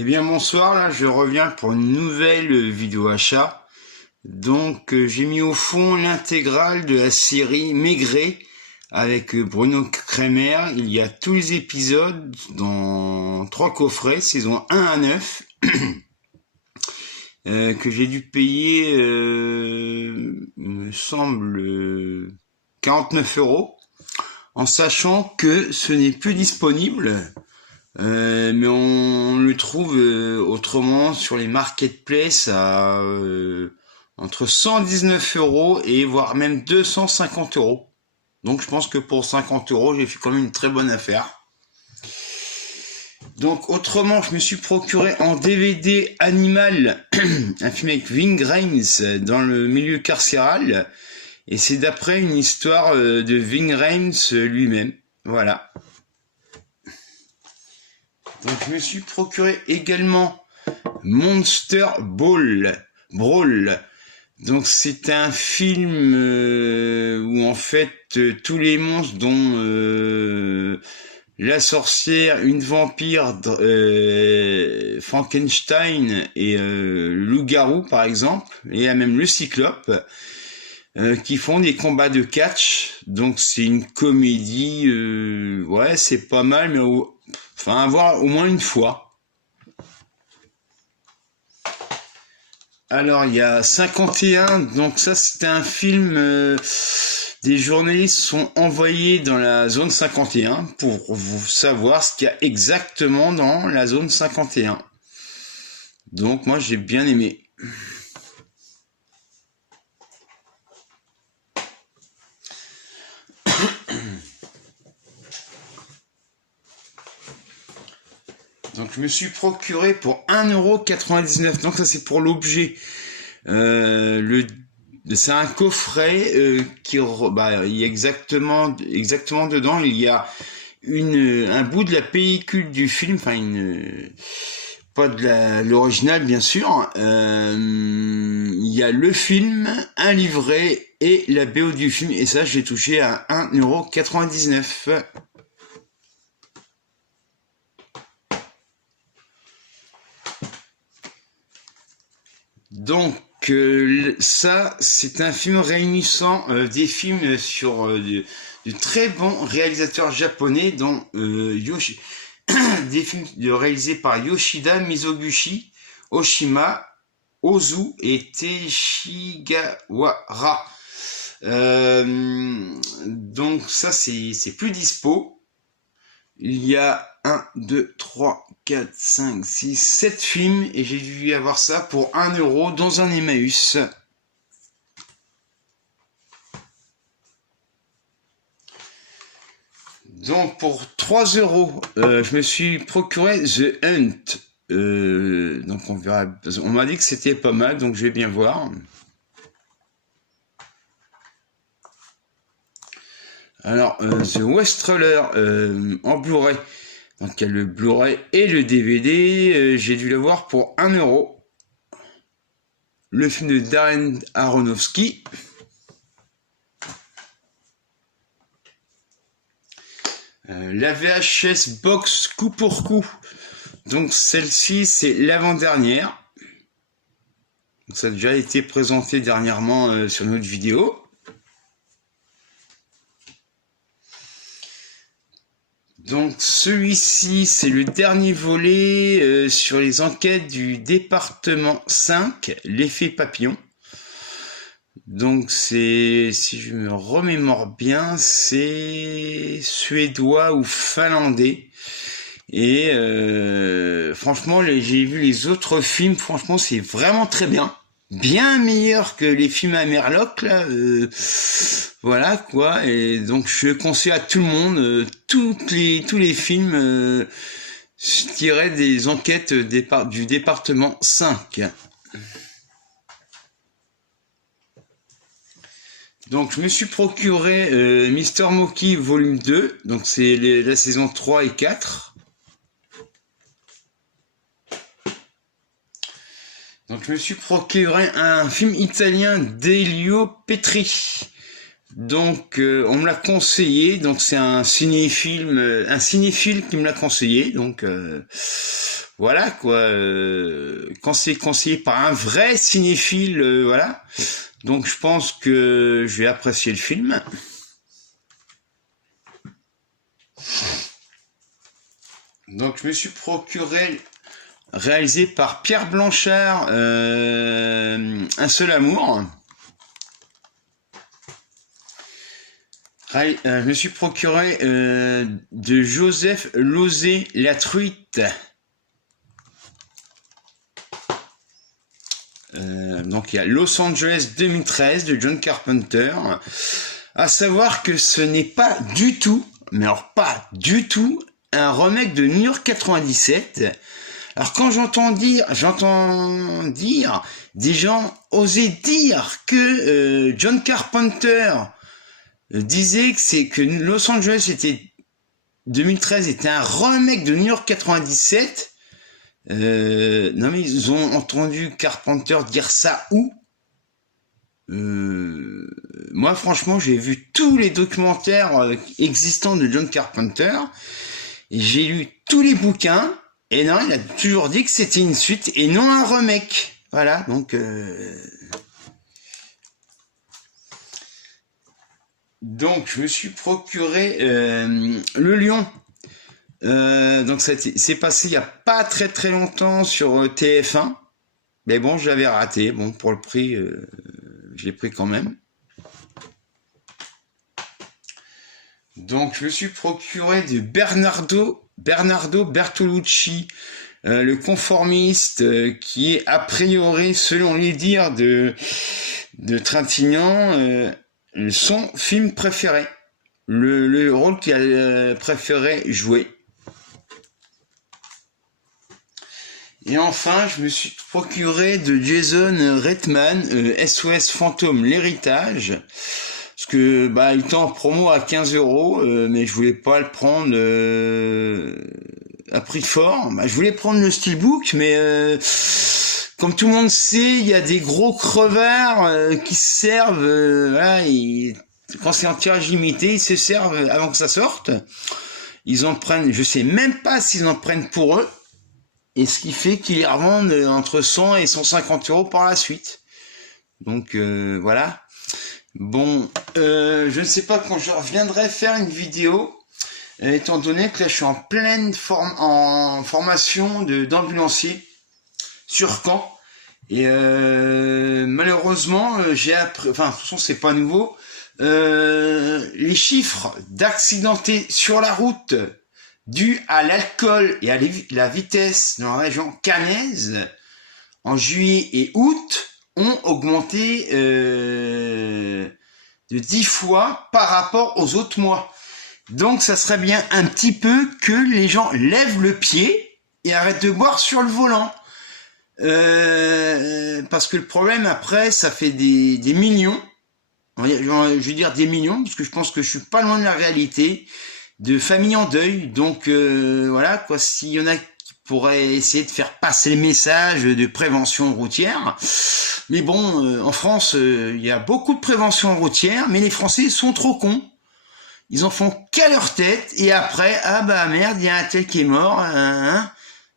Eh bien bonsoir, là je reviens pour une nouvelle vidéo achat. Donc j'ai mis au fond l'intégrale de la série Maigret avec Bruno Kremer. Il y a tous les épisodes dans 3 coffrets, saison 1 à 9, que j'ai dû payer, me semble, 49 €, en sachant que ce n'est plus disponible. Mais on le trouve autrement sur les marketplaces à entre 119 € et voire même 250 €. Donc je pense que pour 50 €, j'ai fait quand même une très bonne affaire. Donc autrement, je me suis procuré en DVD Animal, un film avec Ving Rhames dans le milieu carcéral. Et c'est d'après une histoire de Ving Rhames lui-même. Voilà. Donc je me suis procuré également Monster Brawl. Donc c'est un film où en fait tous les monstres dont la sorcière, une vampire, Frankenstein et le loup-garou par exemple, et même le cyclope, qui font des combats de catch. Donc c'est une comédie, ouais c'est pas mal, mais enfin, à voir au moins une fois. Alors, il y a 51, donc ça, c'était un film, des journalistes sont envoyés dans la zone 51 pour vous savoir ce qu'il y a exactement dans la zone 51. Donc, moi, j'ai bien aimé. Donc je me suis procuré pour 1,99 €. Donc ça c'est pour l'objet. C'est un coffret il y a exactement dedans, il y a un bout de la pellicule du film, enfin pas de l'original bien sûr. Il y a le film, un livret et la BO du film, et ça j'ai touché à 1,99 €. Donc ça, c'est un film réunissant des films sur de très bons réalisateurs japonais, dont des films réalisés par Yoshida Mizoguchi, Oshima, Ozu et Teshigawara. Donc ça, c'est plus dispo. Il y a 1, 2, 3, 4, 5, 6, 7 films et j'ai dû avoir ça pour 1 € dans un Emmaüs. Donc pour 3 €, je me suis procuré The Hunt. Donc on verra. On m'a dit que c'était pas mal, donc je vais bien voir. Alors, The Westreller en Blu-ray. Donc il y a le Blu-ray et le DVD. J'ai dû l'avoir pour 1 €. Le film de Darren Aronofsky. La VHS box coup pour coup. Donc celle-ci c'est l'avant-dernière. Ça a déjà été présenté dernièrement sur notre vidéo. Donc celui-ci, c'est le dernier volet sur les enquêtes du département 5, l'effet papillon. Donc c'est, si je me remémore bien, c'est suédois ou finlandais. Et franchement, j'ai vu les autres films, franchement c'est vraiment très bien. Bien meilleur que les films à Merloc là, voilà quoi. Et donc je conseille à tout le monde tous les films tirés des enquêtes du département 5. Donc je me suis procuré Mr. Moki volume 2, donc c'est la saison 3 et 4. Donc je me suis procuré un film italien d'Elio Petri. Donc on me l'a conseillé, donc c'est un cinéphile qui me l'a conseillé. Donc voilà quoi, quand c'est conseillé par un vrai cinéphile, voilà. Donc je pense que je vais apprécier le film. Donc je me suis procuré, réalisé par Pierre Blanchard, Un seul amour. Je me suis procuré de Joseph Losey La Truite. Donc il y a Los Angeles 2013 de John Carpenter. À savoir que ce n'est pas du tout, mais alors pas du tout, un remake de New York 97. Alors quand j'entends dire des gens oser dire que John Carpenter disait que Los Angeles 2013 était un remake de New York 97. Non mais ils ont entendu Carpenter dire ça où? Moi franchement j'ai vu tous les documentaires existants de John Carpenter et j'ai lu tous les bouquins et non, il a toujours dit que c'était une suite et non un remake. Voilà, donc je me suis procuré Le Lion. Donc c'est passé il y a pas très très longtemps sur TF1, mais bon je l'avais raté. Bon, pour le prix je l'ai pris quand même. Donc je me suis procuré de Bernardo Bertolucci, le conformiste, qui est a priori, selon les dires de Trintignant, son film préféré, le rôle qu'il a préféré jouer. Et enfin, je me suis procuré de Jason Reitman, SOS Fantôme, l'héritage. Parce que il était en promo à 15 €, mais je voulais pas le prendre à prix fort. Je voulais prendre le steelbook, mais comme tout le monde sait, il y a des gros crevards qui se servent. Voilà, quand c'est en tirage limité, ils se servent avant que ça sorte. Ils en prennent, je sais même pas s'ils en prennent pour eux. Et ce qui fait qu'ils les revendent entre 100 et 150 € par la suite. Donc voilà. Bon, je ne sais pas quand je reviendrai faire une vidéo, étant donné que là je suis en pleine formation d'ambulancier sur Caen. Et malheureusement, j'ai appris, enfin de toute façon c'est pas nouveau, les chiffres d'accidentés sur la route dus à l'alcool et à la vitesse dans la région caennaise en juillet et août ont augmenté de 10 fois par rapport aux autres mois. Donc ça serait bien un petit peu que les gens lèvent le pied et arrêtent de boire sur le volant. Parce que le problème après, ça fait des millions, je vais dire des millions, parce que je pense que je suis pas loin de la réalité, de familles en deuil. Donc voilà quoi, s'il y en a qui pourraient essayer de faire passer le message de prévention routière. Mais bon, en France, il y a beaucoup de prévention routière, mais les Français sont trop cons. Ils en font qu'à leur tête, et après, ah bah merde, il y a un tel qui est mort, hein.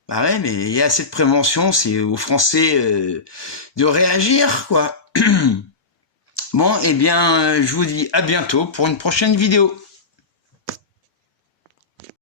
Bah ouais, mais il y a assez de prévention, c'est aux Français de réagir, quoi. Bon, eh bien, je vous dis à bientôt pour une prochaine vidéo.